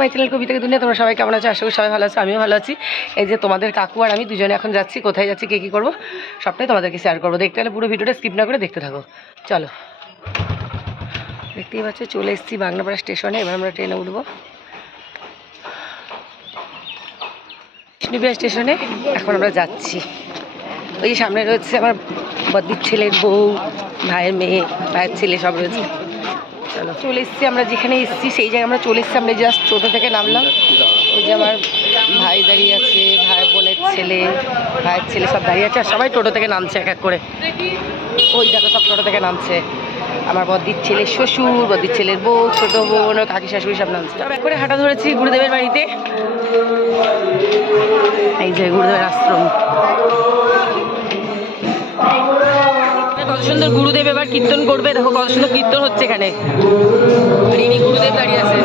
My channel কবিতাকে দুনিয়া তোমরা সবাই কেমন আছো? আশা করি সবাই ভালো আছো, আমিও ভালো আছি। এই যে তোমাদের কাকু আর আমি দুজনে এখন যাচ্ছি, কোথায় যাচ্ছি, কে কী করব, সবটাই তোমাদেরকে শেয়ার করব। দেখতে হলে পুরো ভিডিওটা স্কিপ না করে দেখতে থাকো। চলো। দেখতেই পাচ্ছ, চলে এসেছি বাংলাপাড়া স্টেশনে এবার আমরা ট্রেনে উঠবো। কৃষ্ণবিহার স্টেশনে এখন আমরা যাচ্ছি। ওই সামনে রয়েছে আমার বদ্দির ছেলের বউ, ভাইয়ের মেয়ে, ভাইয়ের ছেলে সব রয়েছে। চলো। চলে এসেছি আমরা যেখানে এসেছি, সেই জায়গায় আমরা চলে এসেছি। আমরা জাস্ট টোটো থেকে নামলাম। ওই যে আমার ভাই দাঁড়িয়ে আছে, ভাই বোনের ছেলে, ভাইয়ের ছেলে সব দাঁড়িয়ে আছে। আর সবাই টোটো থেকে নামছে এক এক করে। ওই দেখো সব টোটো থেকে নামছে। আমার বদ্দির ছেলের শ্বশুর, বদ্দির ছেলের বউ, ছোটো বোন ও কাকি শাশুড়ি সব নামছে। এক করে হাঁটা ধরেছি গুরুদেবের বাড়িতে। এই যে গুরুদেবের আশ্রম। সুন্দর গুরুদেব এবার কীর্তন করবে। দেখো কত সুন্দর কীর্তন হচ্ছে এখানে। আর ইনি গুরুদেব দাঁড়িয়ে আছে।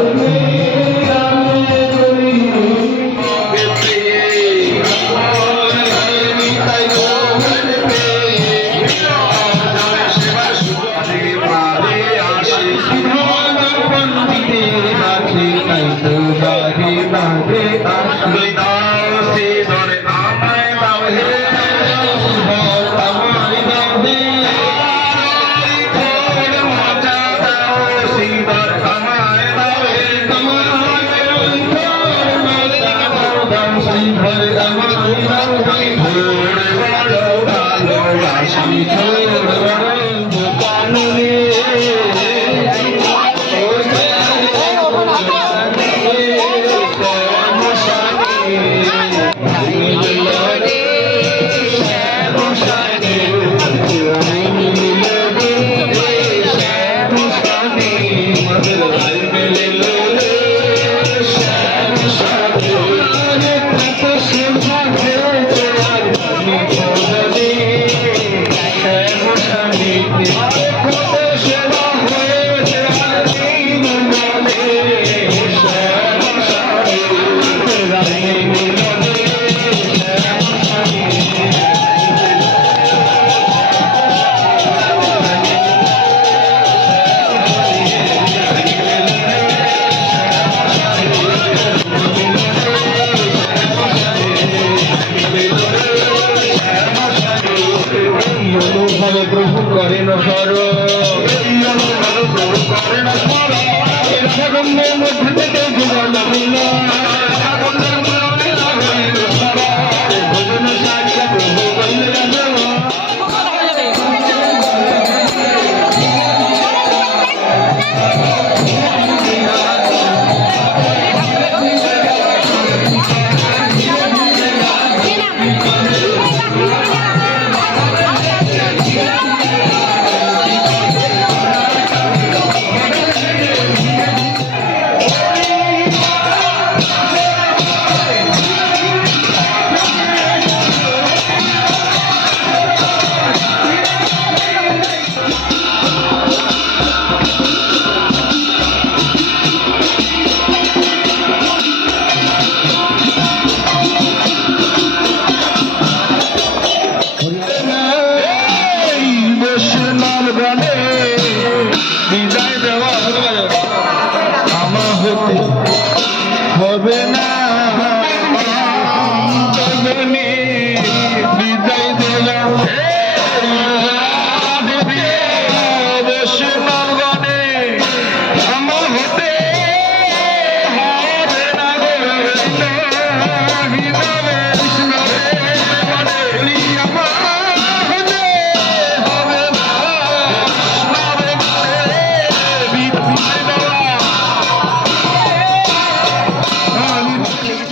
রাধাগন্ধের মধ্যে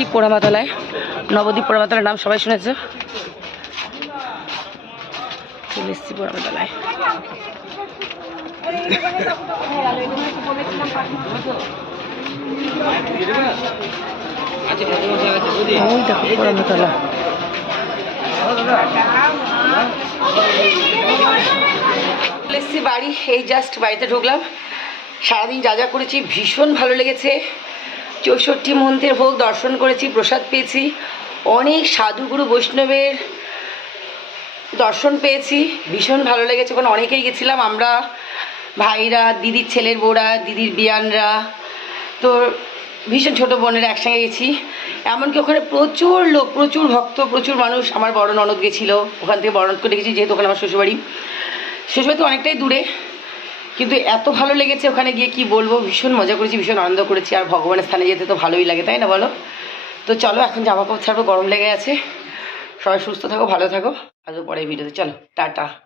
এসেছি পোড়ামাতলায় নবদ্বীপ পোড়ামাতলার নাম সবাই শুনেছে। চলে এসেছি বাড়ি, এই জাস্ট বাড়িতে ঢুকলাম। সারাদিন যা যা করেছি, ভীষণ ভালো লেগেছে। চৌষট্টি মন্দির ভোগ দর্শন করেছি, প্রসাদ পেয়েছি। অনেক সাধুগুরু বৈষ্ণবের দর্শন পেয়েছি। ভীষণ ভালো লেগেছে, ওখানে অনেকেই গেছিলাম, আমরা ভাইরা, দিদির ছেলের বউরা, দিদির বিয়ানরা। তো ভীষণ ছোট বোনেরা একসঙ্গে গেছি। এমনকি ওখানে প্রচুর লোক, প্রচুর ভক্ত, প্রচুর মানুষ। আমার বড় ননদ গেছিল, ওখান থেকে বড় ননদকে ডেকেছি, যেহেতু ওখানে আমার শ্বশুরবাড়ি। শ্বশুরবাড়ি তো অনেকটাই দূরে। কিন্তু এত ভালো লেগেছে ওখানে গিয়ে কি বলব? ভীষণ মজা করেছি, ভীষণ আনন্দ করেছি। আর ভগবানের স্থানে যেতে তো ভালোই লাগে, তাই না বলো? তো চলো, এখন জামা কাপড় ছাড়বো, গরম লেগে আছে। সবাই সুস্থ থাকো, ভালো থাকো। আজও পরে ভিডিওতে চলো, টাটা।